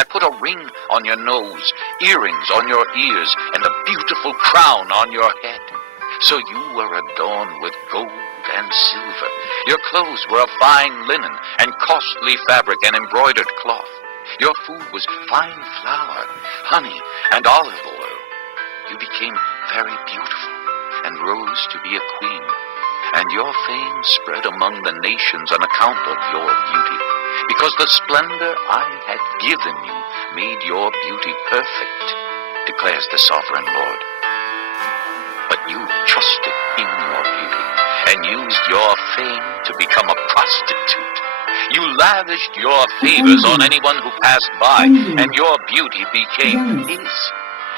I put a ring on your nose, earrings on your ears, and a beautiful crown on your head. So you were adorned with gold and silver. Your clothes were of fine linen and costly fabric and embroidered cloth. Your food was fine flour, honey, and olive oil. You became very beautiful and rose to be a queen. And your fame spread among the nations on account of your beauty, because the splendor I had given you made your beauty perfect, declares the sovereign Lord. But you trusted in your beauty and used your fame to become a prostitute. You lavished your favors on anyone who passed by, and your beauty became his.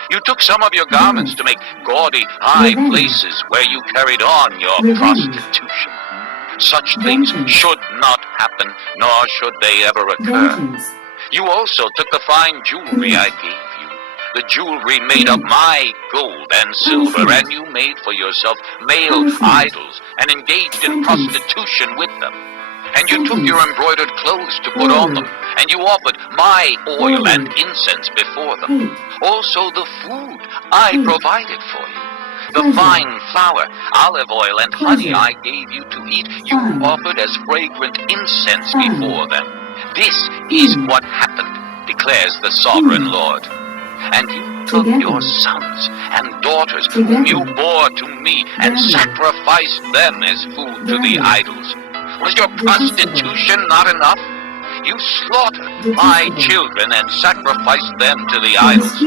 You took some of your garments to make gaudy high places where you carried on your prostitution. Such things should not happen, nor should they ever occur. You also took the fine jewelry I gave you, the jewelry made of my gold and silver, and you made for yourself male idols and engaged in prostitution with them. And you took your embroidered clothes to put on them, and you offered my oil and incense before them. Also the food I provided for you, the fine flour, olive oil, and honey I gave you to eat, you offered as fragrant incense before them. This is what happened, declares the sovereign Lord. And you took your sons and daughters whom you bore to me and sacrificed them as food to the idols. Was your prostitution not enough? You slaughtered my children and sacrificed them to the idols.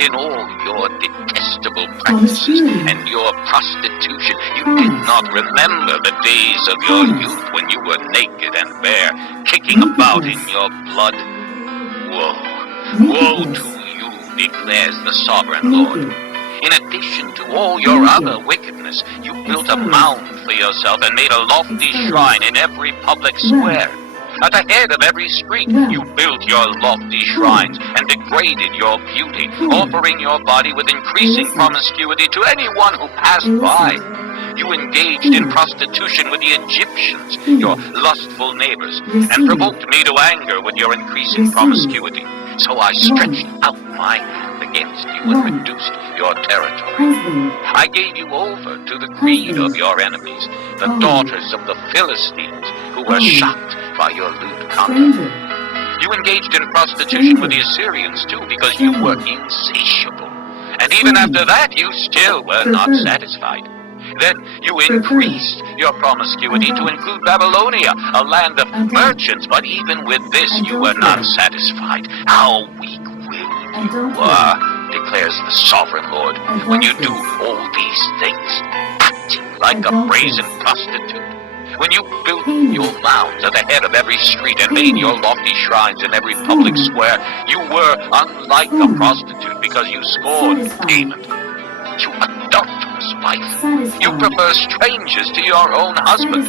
In all your detestable practices and your prostitution, you did not remember the days of your youth when you were naked and bare, kicking about in your blood. Woe, woe to you, declares the sovereign Lord. In addition to all your other wickedness, you built a mound for yourself and made a lofty shrine in every public square. At the head of every street, you built your lofty shrines and degraded your beauty, offering your body with increasing promiscuity to anyone who passed by. You engaged in prostitution with the Egyptians, your lustful neighbors, and provoked me to anger with your increasing promiscuity. So I stretched out my hand against you and reduced your territory. I gave you over to the greed of your enemies, the daughters of the Philistines, who were shocked by your lewd conduct. You engaged in prostitution with the Assyrians, too, because you were insatiable. And even after that, you still were not satisfied. Then you increased your promiscuity to include Babylonia, a land of merchants, but even with this you were not satisfied. How weak-willed you are, declares the sovereign Lord, when you do all these things, acting like a brazen prostitute. When you built your mounds at the head of every street and made your lofty shrines in every public square, you were unlike a prostitute because you scorned payment. You adulterous wife, you prefer strangers to your own husband.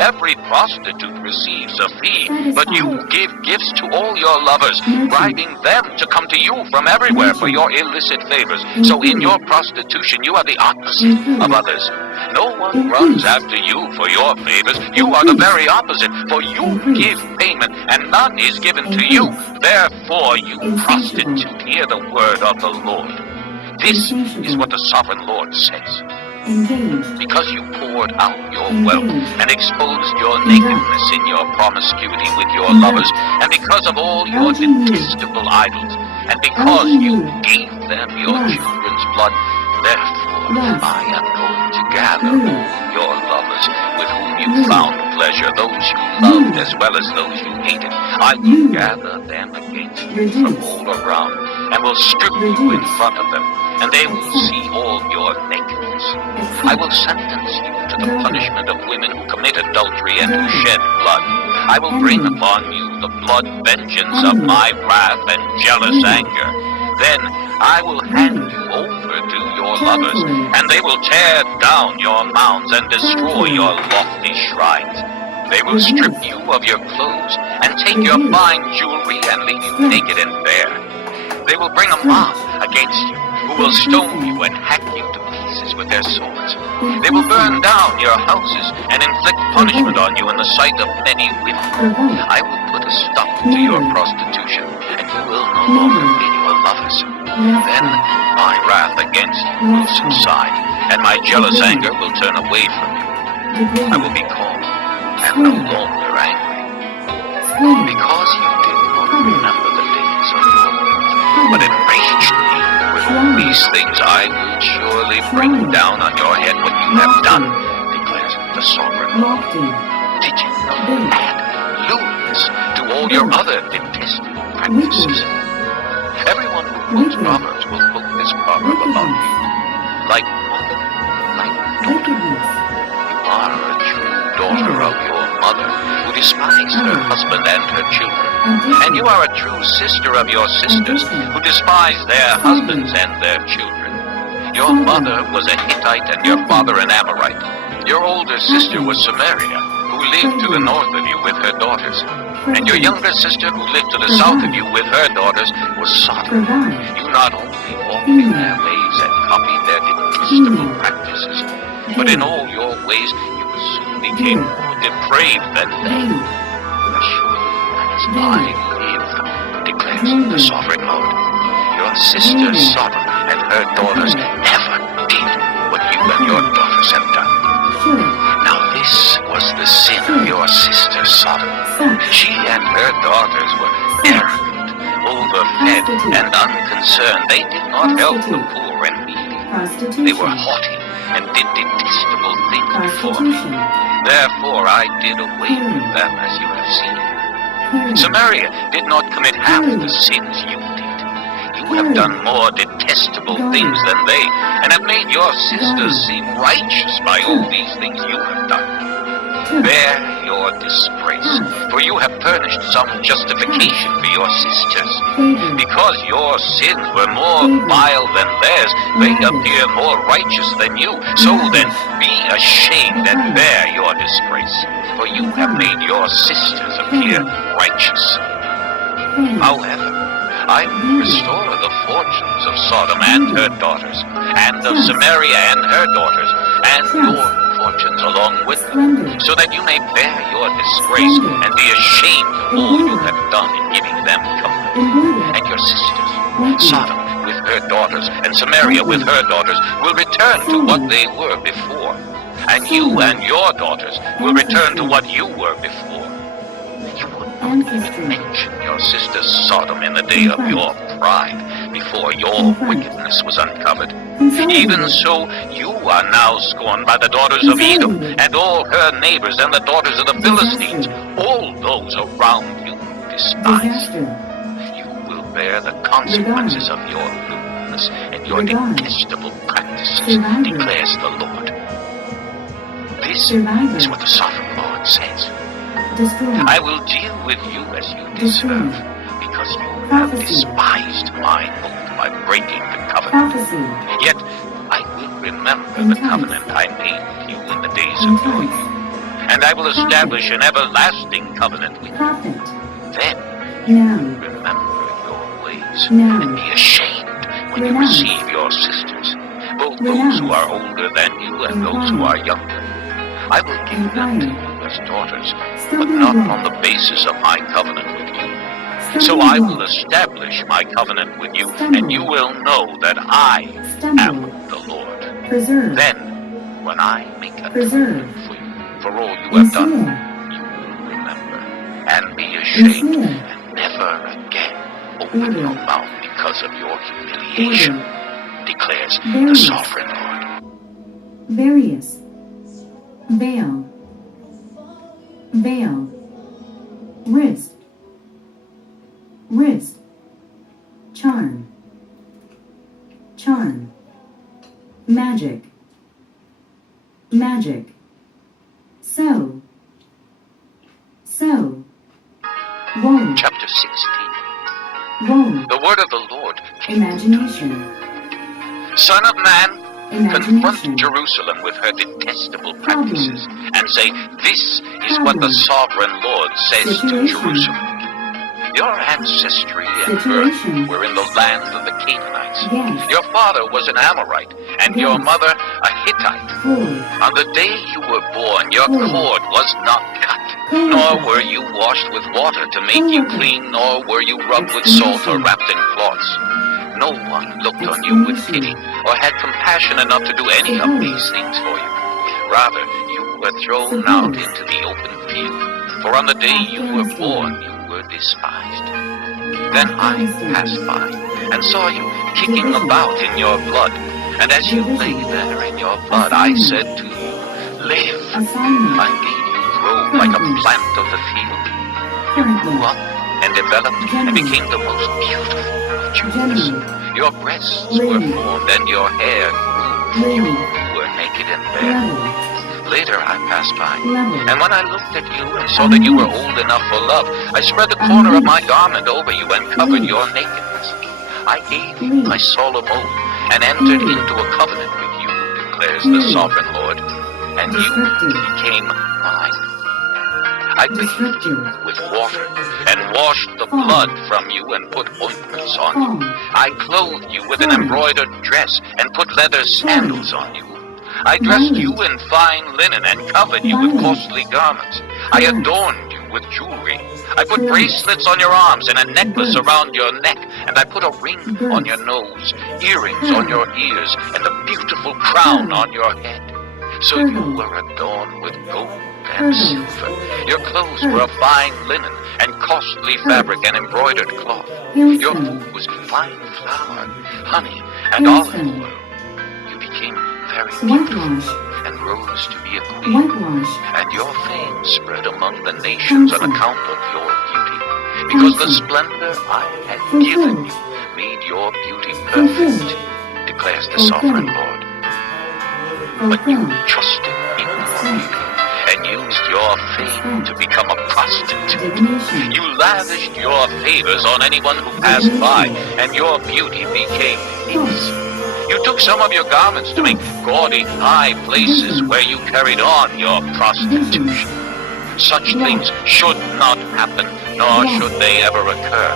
Every prostitute receives a fee, but you give gifts to all your lovers, bribing them to come to you from everywhere for your illicit favors. So in your prostitution, you are the opposite of others. No one runs after you for your favors. You are the very opposite, for you give payment, and none is given to you. Therefore, you prostitute, hear the word of the Lord. This is what the sovereign Lord says. Because you poured out your wealth and exposed your nakedness in your promiscuity with your lovers, and because of all your detestable idols, and because you gave them your children's blood, therefore I am going to gather all your lovers with whom you found pleasure, those you loved as well as those you hated. I will gather them against you from all around, and will strip you in front of them, and they will see all your nakedness. I will sentence you to the punishment of women who commit adultery and who shed blood. I will bring upon you the blood vengeance of my wrath and jealous anger. Then I will hand you over to your lovers, and they will tear down your mounds and destroy your lofty shrines. They will strip you of your clothes and take your fine jewelry and leave you naked and bare. They will bring a mob against you, who will stone you and hack you to pieces with their swords. They will burn down your houses and inflict punishment on you in the sight of many women. I will put a stop to your prostitution, and you longer be your lovers. Then my wrath against you will subside, and my jealous anger will turn away from you. I will be calm and no longer angry. Because you did not remember the days of your youth, but enraged me with all these things, I will surely bring down on your head what you have done, declares the sovereign Lord. Did you not add lewdness to all your other detestable practices? Everyone who quotes Proverbs will quote this proverb about you. Like mother, like daughter. You are a true daughter of your mother, who despised her husband and her children. And you are a true sister of your sisters, who despise their husbands and their children. Your mother was a Hittite and your father an Amorite. Your older sister was Samaria, who lived to the north of you with her daughters. And your younger sister, who lived to the south of you with her daughters, was Sodom. You not only walked in their ways and copied their detestable practices, but in all your ways you soon became more depraved than they. Surely, as I live, declares the sovereign Lord, your sister Sodom and her daughters never did what you and your daughters have done. Now this was the sin of your sister Sodom. She and her daughters were arrogant, overfed, and unconcerned. They did not help the poor and needy. They were haughty and did detestable things before me. Therefore I did away with them, as you have seen. Samaria did not commit half the sins you did. You have done more detestable things than they, and have made your sisters seem righteous by all these things you have done. Bear your disgrace, for you have furnished some justification for your sisters. Because your sins were more vile than theirs, they appear more righteous than you. So then, be ashamed and bear your disgrace, for you have made your sisters appear righteous. However, I will restore the fortunes of Sodom and her daughters, and of Samaria and her daughters, and your fortunes along with them, so that you may bear your disgrace and be ashamed of all you have done in giving them comfort. And your sisters, Sodom with her daughters and Samaria with her daughters, will return to what they were before, and you and your daughters will return to what you were before. You would not even mention your sister Sodom in the day of your pride, before your wickedness was uncovered. Even so, you are now scorned by the daughters of Edom, and all her neighbors, and the daughters of the Philistines. All those around you despise you. You will bear the consequences of your lewdness and your detestable practices, declares the Lord. This is what the sovereign Lord says. I will deal with you as you deserve, because you have despised my oath by breaking the covenant. Yet I will remember the covenant I made with you in the days of your youth, and I will establish an everlasting covenant with you. Then you will remember your ways and be ashamed when you receive your sisters, both those who are older than you and those who are younger. I will give them to you as daughters, but not on the basis of my covenant with you. So I will establish my covenant with you, and you will know that I am the Lord. Then, when I make a covenant for you, for all you have done, you will remember, and be ashamed, and never again open your mouth because of your humiliation, declares the sovereign Lord. Various. Veil. Veil. Wrist. Wrist. Charm. Charm. Magic. Magic. So. So. Woe. Chapter 16. Woe. The word of the Lord came. Imagination. Son of man, Imagination. confront Jerusalem with her detestable practices, and say, this is what the sovereign Lord says to Situation. Jerusalem. Your ancestry and Situation. birth were in the land of the Canaanites. Yes. Your father was an Amorite, and your Yes. mother a Hittite. Fool. On the day you were born, your Fool. cord was not cut, Nor were you washed with water to make you clean, nor were you rubbed with salt or wrapped in cloths. No one looked on you with pity, or had compassion enough to do any of these things for you. Rather, you were thrown out into the open field, for on the day you were born, you were despised. Then I passed by, and saw you kicking about in your blood, and as you lay there in your blood, I said to you, live. I made you grow like a plant of the field. You grew up and developed and became the most beautiful of jewels. Your breasts were formed and your hair grew. You were naked and bare. Later I passed by, and when I looked at you and saw that you were old enough for love, I spread the corner of my garment over you and covered your nakedness. I gave you my solemn oath and entered into a covenant with you, declares the sovereign Lord, and you became mine. I bathed you with water and washed the blood from you and put ointments on you. I clothed you with an embroidered dress and put leather sandals on you. I dressed you in fine linen and covered you with costly garments. I adorned you with jewelry. I put bracelets on your arms and a necklace around your neck, and I put a ring on your nose, earrings on your ears, and a beautiful crown on your head. So you were adorned with gold and silver. Your clothes were of fine linen and costly fabric and embroidered cloth. Your food was fine flour, honey, and olive oil. You became very beautiful and rose to be a queen. And your fame spread among the nations on account of your beauty, because the splendor I had given you made your beauty perfect, declares the sovereign Lord. But you trusted in your beauty and used your fame to become a prostitute. You lavished your favors on anyone who passed by, and your beauty became hideous. You took some of your garments to make gaudy high places where you carried on your prostitution. Such things should not happen, nor should they ever occur.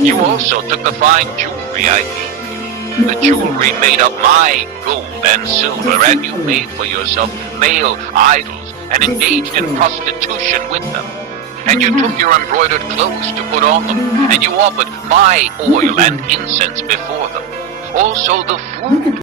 You also took the fine jewelry I gave you, the jewelry made of my gold and silver, and you made for yourself male idols and engaged in prostitution with them. And you took your embroidered clothes to put on them, and you offered my oil and incense before them. Also the food